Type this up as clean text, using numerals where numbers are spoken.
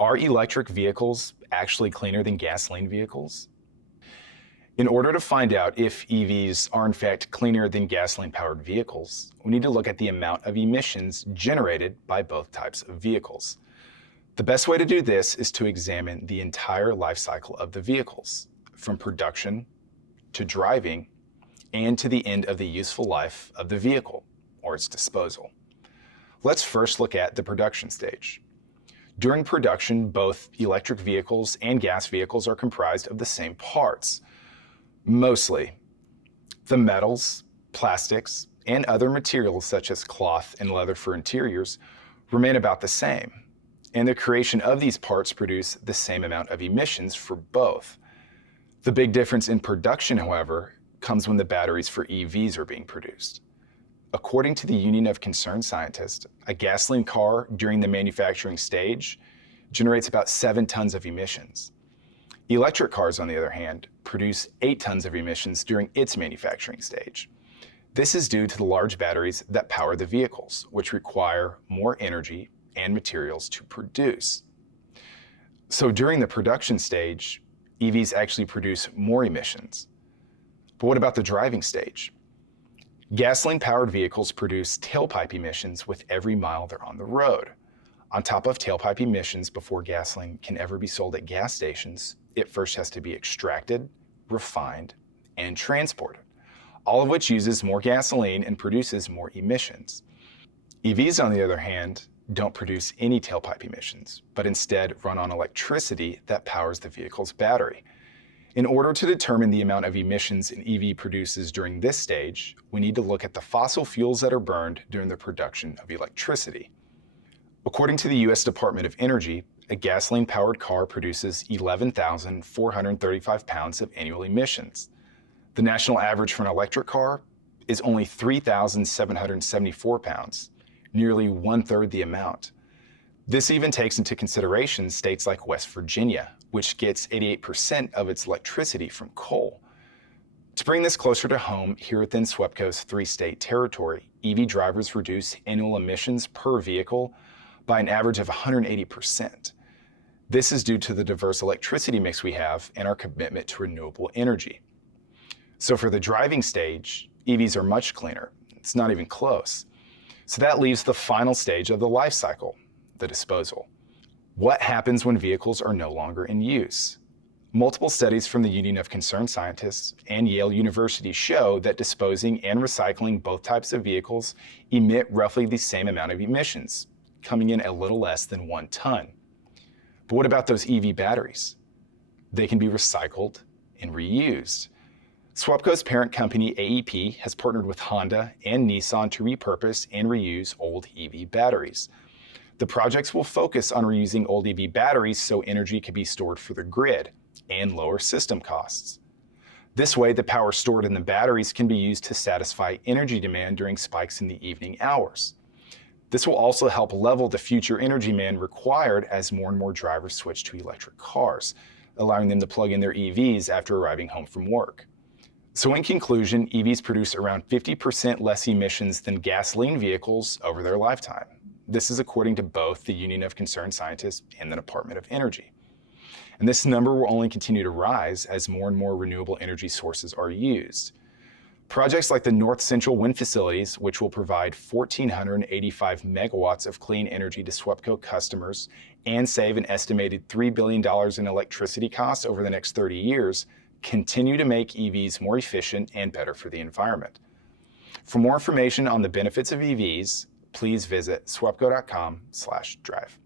Are electric vehicles actually cleaner than gasoline vehicles? In order to find out if EVs are in fact cleaner than gasoline-powered vehicles, we need to look at the amount of emissions generated by both types of vehicles. The best way to do this is to examine the entire life cycle of the vehicles, from production to driving and to the end of the useful life of the vehicle or its disposal. Let's first look at the production stage. During production, both electric vehicles and gas vehicles are comprised of the same parts. Mostly, the metals, plastics, and other materials such as cloth and leather for interiors remain about the same, and the creation of these parts produce the same amount of emissions for both. The big difference in production, however, comes when the batteries for EVs are being produced. According to the Union of Concerned Scientists, a gasoline car during the manufacturing stage generates about 7 tons of emissions. Electric cars, on the other hand, produce 8 tons of emissions during its manufacturing stage. This is due to the large batteries that power the vehicles, which require more energy and materials to produce. So during the production stage, EVs actually produce more emissions. But what about the driving stage? Gasoline-powered vehicles produce tailpipe emissions with every mile they're on the road. On top of tailpipe emissions, before gasoline can ever be sold at gas stations, it first has to be extracted, refined, and transported, all of which uses more gasoline and produces more emissions. EVs, on the other hand, don't produce any tailpipe emissions, but instead run on electricity that powers the vehicle's battery. In order to determine the amount of emissions an EV produces during this stage, we need to look at the fossil fuels that are burned during the production of electricity. According to the U.S. Department of Energy, a gasoline-powered car produces 11,435 pounds of annual emissions. The national average for an electric car is only 3,774 pounds, nearly 1/3 the amount. This even takes into consideration states like West Virginia, which gets 88% of its electricity from coal. To bring this closer to home, here within SWEPCO's 3-state territory, EV drivers reduce annual emissions per vehicle by an average of 180%. This is due to the diverse electricity mix we have and our commitment to renewable energy. So for the driving stage, EVs are much cleaner. It's not even close. So that leaves the final stage of the life cycle, the disposal. What happens when vehicles are no longer in use? Multiple studies from the Union of Concerned Scientists and Yale University show that disposing and recycling both types of vehicles emit roughly the same amount of emissions, coming in a little less than 1 ton. But what about those EV batteries? They can be recycled and reused. SWEPCO's parent company AEP has partnered with Honda and Nissan to repurpose and reuse old EV batteries. The projects will focus on reusing old EV batteries so energy can be stored for the grid and lower system costs. This way, the power stored in the batteries can be used to satisfy energy demand during spikes in the evening hours. This will also help level the future energy demand required as more and more drivers switch to electric cars, allowing them to plug in their EVs after arriving home from work. So in conclusion, EVs produce around 50% less emissions than gasoline vehicles over their lifetime. This is according to both the Union of Concerned Scientists and the Department of Energy. And this number will only continue to rise as more and more renewable energy sources are used. Projects like the North Central wind facilities, which will provide 1,485 megawatts of clean energy to SWEPCO customers and save an estimated $3 billion in electricity costs over the next 30 years, continue to make EVs more efficient and better for the environment. For more information on the benefits of EVs, please visit swepco.com/drive.